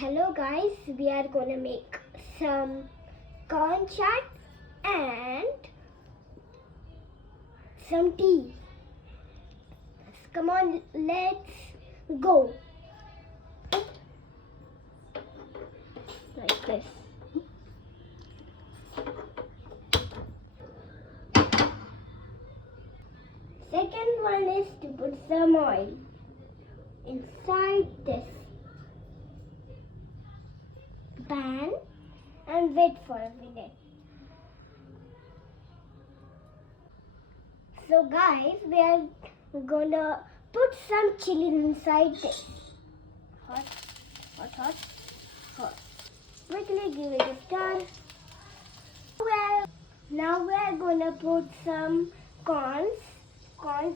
Hello guys, we are gonna make some corn chaat and some tea. Come on, let's go. Like this. Second one is to put some oil inside this pan and wait for a minute. So guys, we are gonna put some chili inside this. Hot, hot, hot, hot. Quickly give it a stir. Well, now we are gonna put some corns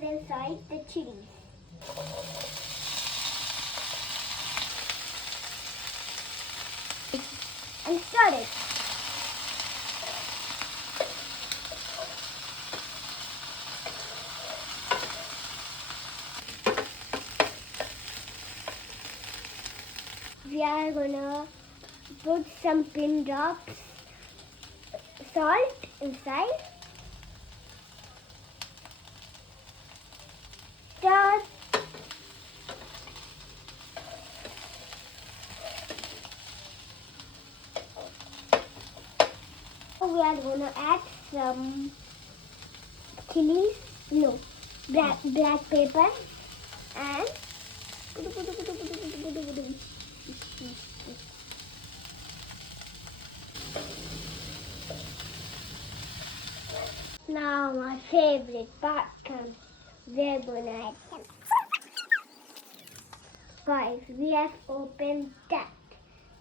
inside the chilies. And stir it. We are gonna put some pin drops salt inside. Stir. We are gonna add some chilies, black pepper and now my favorite part comes. We are gonna add some. Guys, we have opened that.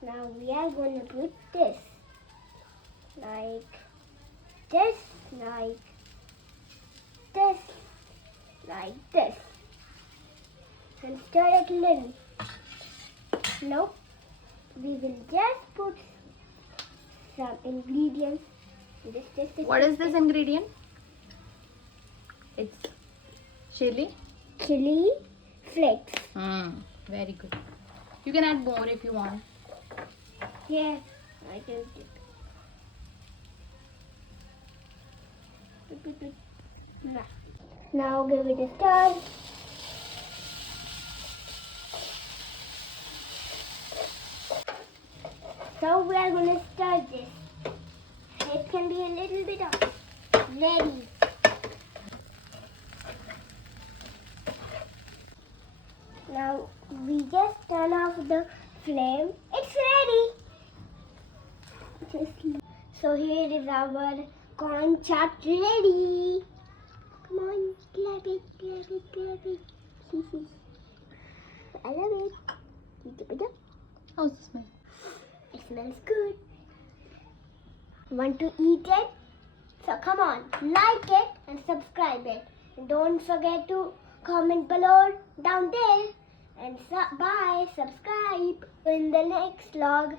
Now we are gonna put this. Like this, like this, like this. And stir it a little. Nope. We will just put some ingredients. What is this ingredient? It's chili. Chili flakes. Very good. You can add more if you want. Yes, I can do. Now give it a stir. So we are going to stir this. It can be a little bit of ready. Now we just turn off the flame. It's ready. So here is our corn chaat ready. Come on, grab it, grab it, grab it. I love it. How's the smell? It smells good. Want to eat it? So come on, like it and subscribe it. And don't forget to comment below down there. And bye, subscribe in the next vlog.